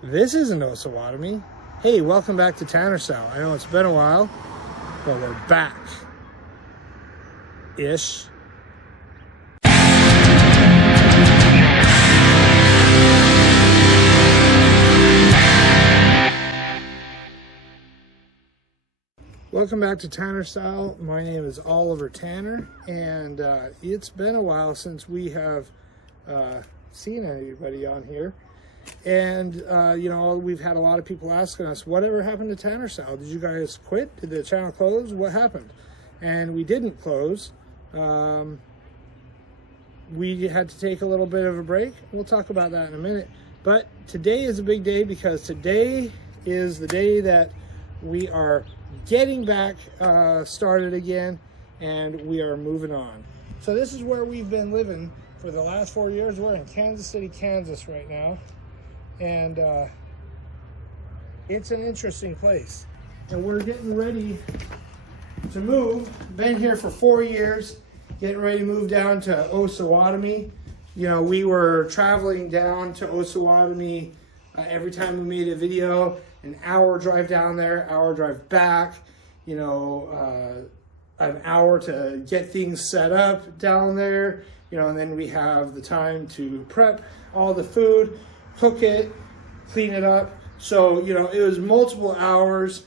This isn't Osawatomie. Hey, welcome back to Tannersall. I know it's been a while, but we're back-ish. Welcome back to Tannersall. My name is Oliver Tanner, and it's been a while since we have seen anybody on here. And you know, we've had a lot of people asking us, whatever happened to Tannersall? Did you guys quit? Did the channel close? What happened? And we didn't close. We had to take a little bit of a break. We'll talk about that in a minute. But today is a big day because today is the day that we are getting back started again, and we are moving on. So this is where we've been living for the last 4 years. We're in Kansas City, Kansas right now, and it's an interesting place, and we're getting ready to move. Been here for 4 years, getting ready to move down to Osawatomie. You know, we were traveling down to Osawatomie every time we made a video. An hour drive down there, hour drive back, you know, an hour to get things set up down there, you know, and then we have the time to prep all the food, cook it, clean it up. So, you know, it was multiple hours,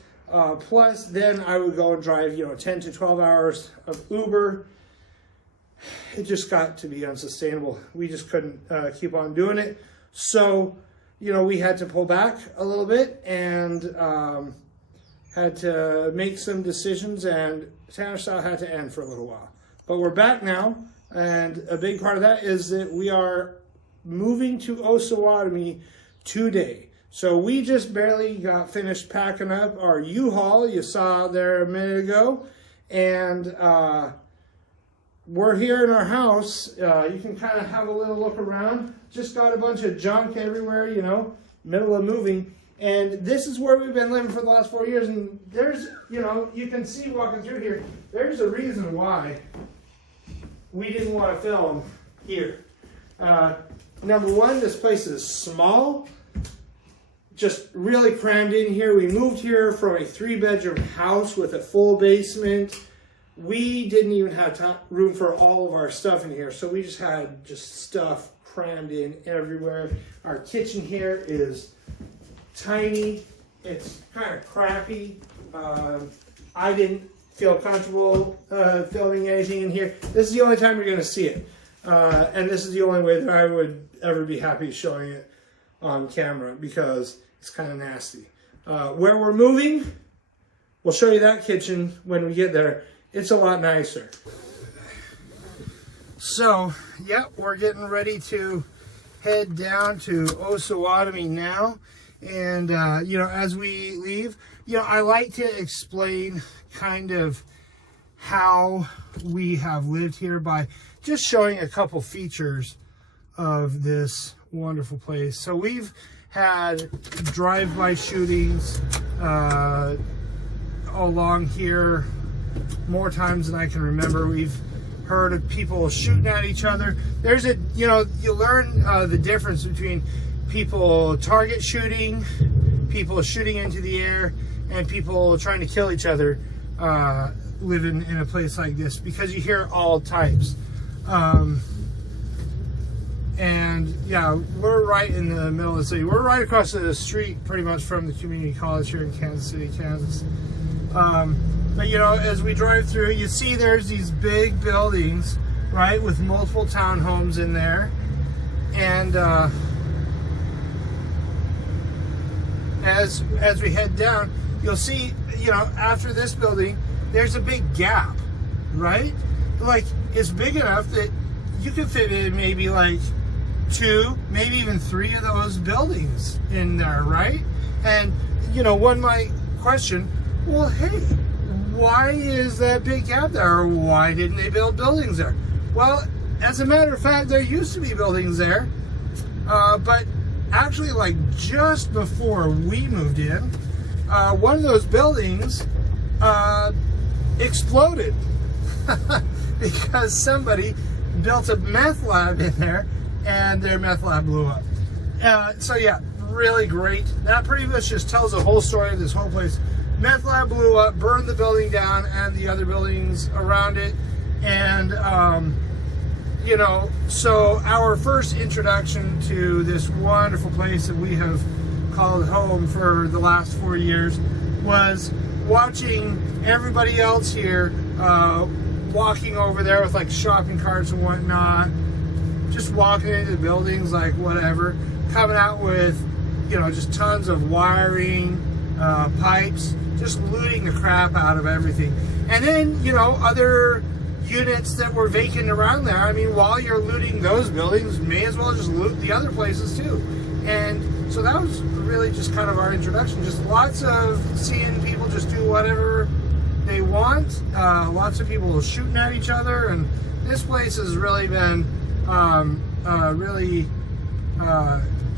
plus then I would go and drive, you know, 10 to 12 hours of Uber. It just got to be unsustainable. We just couldn't keep on doing it. So, you know, we had to pull back a little bit and had to make some decisions, and Tannersall had to end for a little while. But we're back now, and a big part of that is that we are moving to Osawatomie today. So we just barely got finished packing up our U-Haul you saw there a minute ago, and we're here in our house. You can kind of have a little look around. Just got a bunch of junk everywhere, you know, middle of moving. And this is where we've been living for the last 4 years. And there's, you know, you can see walking through here, there's a reason why we didn't want to film here. Number one, this place is small, just really crammed in here. We moved here from a 3-bedroom house with a full basement. We didn't even have room for all of our stuff in here, so we just had stuff crammed in everywhere. Our kitchen here is tiny. It's kind of crappy. I didn't feel comfortable filming anything in here. This is the only time you're going to see it, and this is the only way that I would ever be happy showing it on camera because it's kind of nasty. Where we're moving, we'll show you that kitchen when we get there. It's a lot nicer. So, yeah, we're getting ready to head down to Osawatomie now. And, you know, as we leave, you know, I like to explain kind of how we have lived here by just showing a couple features of this wonderful place. So we've had drive-by shootings along here more times than I can remember. We've heard of people shooting at each other. There's a, you know, you learn the difference between people target shooting, people shooting into the air, and people trying to kill each other living in a place like this, because you hear all types. And yeah, we're right in the middle of the city. We're right across the street pretty much from the community college here in Kansas City, Kansas. But you know, as we drive through, you see there's these big buildings, right, with multiple townhomes in there. And as we head down, you'll see, you know, after this building, there's a big gap, right? Like, it's big enough that you could fit in maybe like 2, maybe even 3 of those buildings in there, right? And, you know, one might question, well, hey, why is that big gap there? Or why didn't they build buildings there? Well, as a matter of fact, there used to be buildings there, but actually, like, just before we moved in, one of those buildings exploded because somebody built a meth lab in there and their meth lab blew up. So yeah, really great. That pretty much just tells the whole story of this whole place. Meth lab blew up, burned the building down and the other buildings around it. And, you know, so our first introduction to this wonderful place that we have called home for the last 4 years was watching everybody else here walking over there with like shopping carts and whatnot, just walking into the buildings like whatever, coming out with, you know, just tons of wiring, pipes, just looting the crap out of everything. And then, you know, other units that were vacant around there. I mean, while you're looting those buildings, may as well just loot the other places too. And so that was really just kind of our introduction. Just lots of seeing people just do whatever they want. Lots of people shooting at each other, and this place has really been really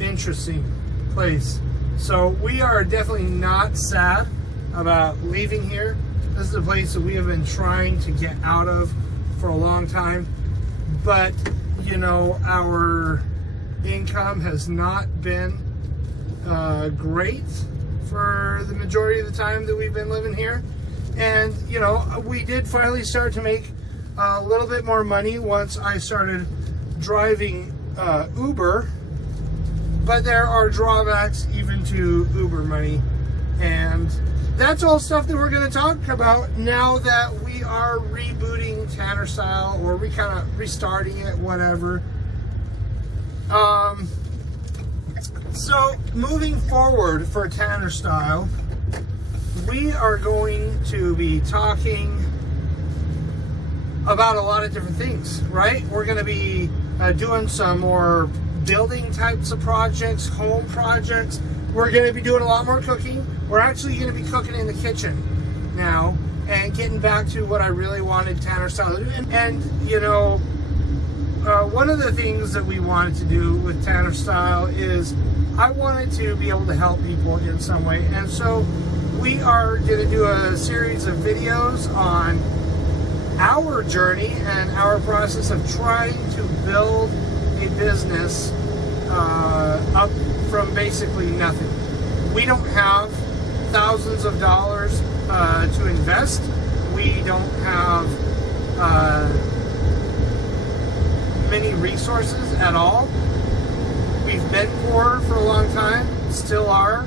interesting place. So we are definitely not sad about leaving here. This is a place that we have been trying to get out of for a long time, but you know, our income has not been great for the majority of the time that we've been living here. And you know, we did finally start to make a little bit more money once I started driving Uber, but there are drawbacks even to Uber money, and that's all stuff that we're going to talk about now that we are rebooting Tanner Style, or we kind of restarting it, whatever. So moving forward for Tanner Style, we are going to be talking about a lot of different things, right? We're going to be doing some more building types of projects, home projects. We're going to be doing a lot more cooking. We're actually going to be cooking in the kitchen now and getting back to what I really wanted Tanner Style to do. And you know, one of the things that we wanted to do with Tanner Style is I wanted to be able to help people in some way. And so we are going to do a series of videos on our journey and our process of trying to build a business up from basically nothing. We don't have thousands of dollars to invest. We don't have many resources at all. We've been poor for a long time, still are.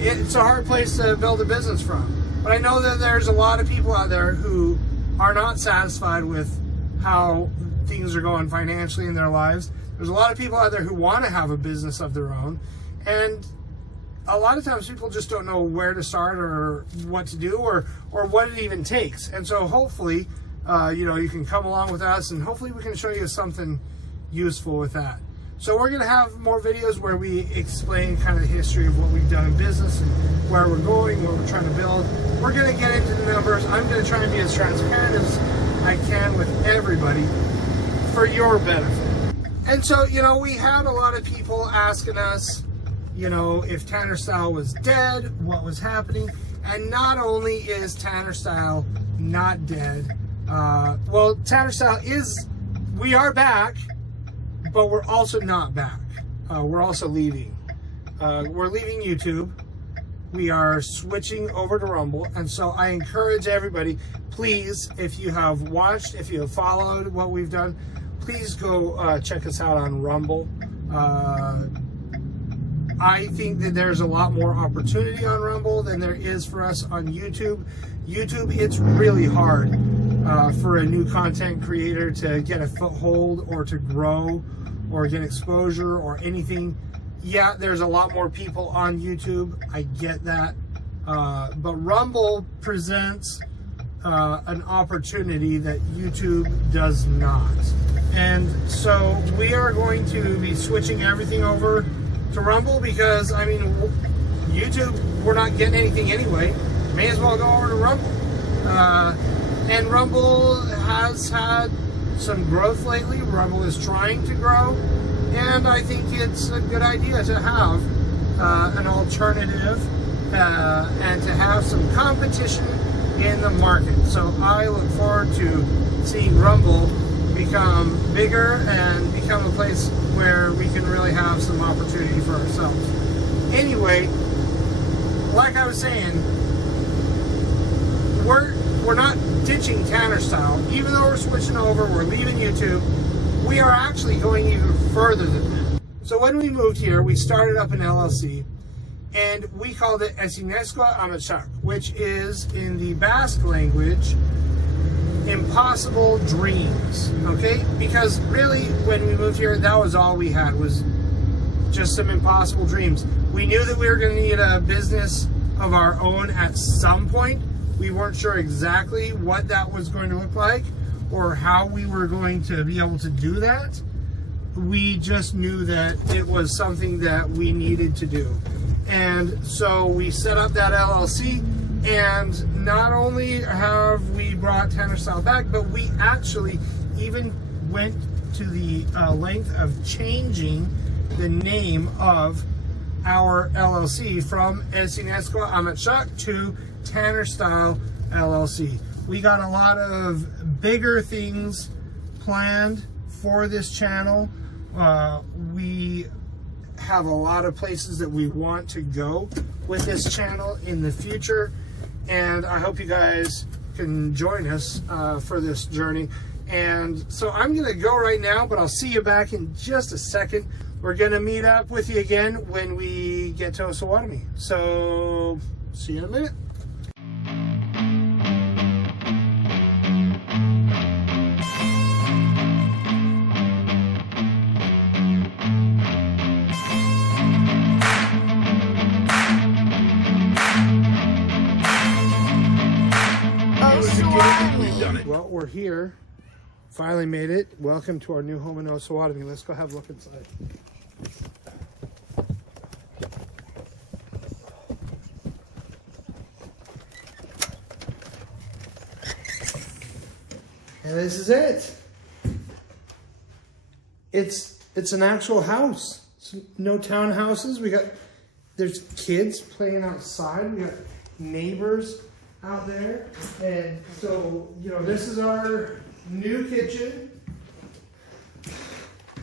It's a hard place to build a business from. But I know that there's a lot of people out there who are not satisfied with how things are going financially in their lives. There's a lot of people out there who want to have a business of their own, and a lot of times people just don't know where to start or what to do or what it even takes. And so hopefully, you know, you can come along with us, and hopefully we can show you something useful with that. So we're going to have more videos where we explain kind of the history of what we've done in business and where we're going, what we're trying to build. We're going to get into the numbers. I'm going to try and be as transparent as I can with everybody for your benefit. And so, you know, we had a lot of people asking us, you know, if Tanner Style was dead, what was happening. And not only is Tanner Style not dead, well, Tanner Style is, we are back, but we're also not back. We're also leaving. We're leaving YouTube. We are switching over to Rumble. And so I encourage everybody, please, if you have watched, if you have followed what we've done, please go check us out on Rumble. I think that there's a lot more opportunity on Rumble than there is for us on YouTube. YouTube, it's really hard for a new content creator to get a foothold or to grow or get exposure or anything. Yeah, there's a lot more people on YouTube. I get that. But Rumble presents an opportunity that YouTube does not. And so we are going to be switching everything over to Rumble because, I mean, YouTube, we're not getting anything anyway. May as well go over to Rumble. And Rumble has had some growth lately. Rumble is trying to grow. And I think it's a good idea to have an alternative and to have some competition in the market. So I look forward to seeing Rumble become bigger and become a place where we can really have some opportunity for ourselves. Anyway, like I was saying, we're not ditching Tanner Style. Even though we're switching over, we're leaving YouTube, we are actually going even further than that. So when we moved here, we started up an LLC, and we called it Esinesco Amachak, which is, in the Basque language, impossible dreams. Okay? Because really, when we moved here, that was all we had, was just some impossible dreams. We knew that we were going to need a business of our own at some point. We weren't sure exactly what that was going to look like or how we were going to be able to do that. We just knew that it was something that we needed to do. And so we set up that LLC, and not only have we brought Tanner Style back, but we actually even went to the length of changing the name of our LLC from Esinesco Amachak to Tanner Style LLC. We got a lot of bigger things planned for this channel. We have a lot of places that we want to go with this channel in the future, and I hope you guys can join us for this journey. And so I'm gonna go right now, but I'll see you back in just a second. We're gonna meet up with you again when we get to Osawatomie. So see you in a minute. Well, we're here. Finally made it. Welcome to our new home in Osawatomie. Let's go have a look inside. And this is it. It's an actual house. It's no townhouses. There's kids playing outside. We got neighbors out there. And so, this is our new kitchen.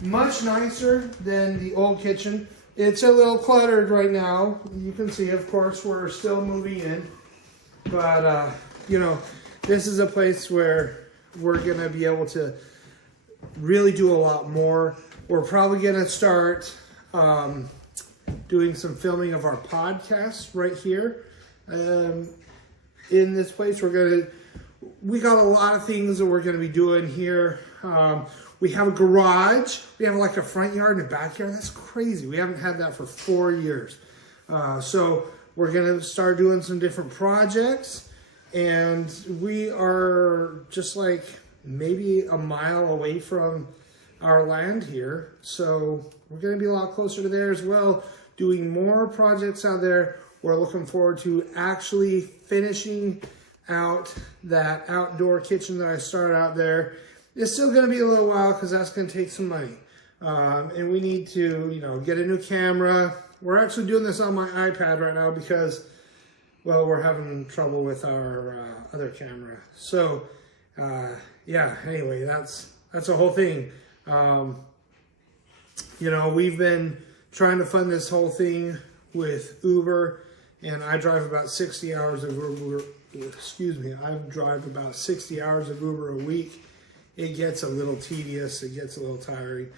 Much nicer than the old kitchen. It's a little cluttered right now. You can see, of course, we're still moving in. But, this is a place where we're going to be able to really do a lot more. We're probably going to start doing some filming of our podcast right here. In this place, we got a lot of things that we're going to be doing here. We have a garage. We have like a front yard and a backyard. That's crazy. We haven't had that for 4 years. So we're going to start doing some different projects. And we are just like maybe a mile away from our land here. So we're going to be a lot closer to there as well, doing more projects out there. We're looking forward to actually finishing out that outdoor kitchen that I started out there. It's still going to be a little while because that's going to take some money. And we need to, get a new camera. We're actually doing this on my iPad right now because, well, we're having trouble with our other camera. So, anyway, that's a whole thing. We've been trying to fund this whole thing with Uber, and I drive about 60 hours of Uber. I drive about 60 hours of Uber a week. It gets a little tedious. It gets a little tiring.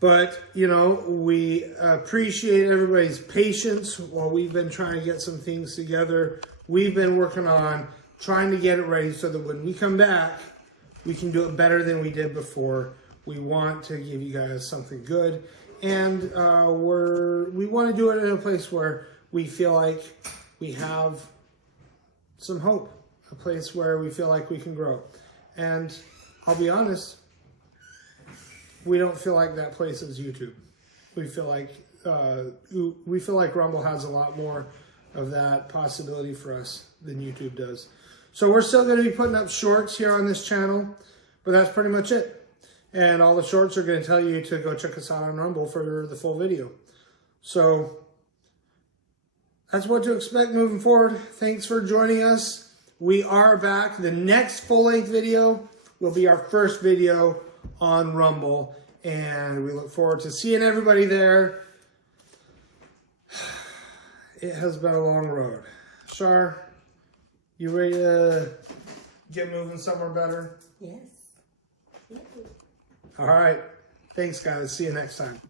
But, we appreciate everybody's patience while we've been trying to get some things together. We've been working on trying to get it ready so that when we come back, we can do it better than we did before. We want to give you guys something good. And we want to do it in a place where we feel like we have some hope. A place where we feel like we can grow. And I'll be honest, we don't feel like that place is YouTube. We feel like Rumble has a lot more of that possibility for us than YouTube does. So we're still going to be putting up shorts here on this channel, but that's pretty much it. And all the shorts are going to tell you to go check us out on Rumble for the full video. So that's what to expect moving forward. Thanks for joining us. We are back. The next full-length video will be our first video on Rumble, and we look forward to seeing everybody there. It has been a long road. Shar, you ready to get moving somewhere better? Yes. All right. Thanks, guys. See you next time.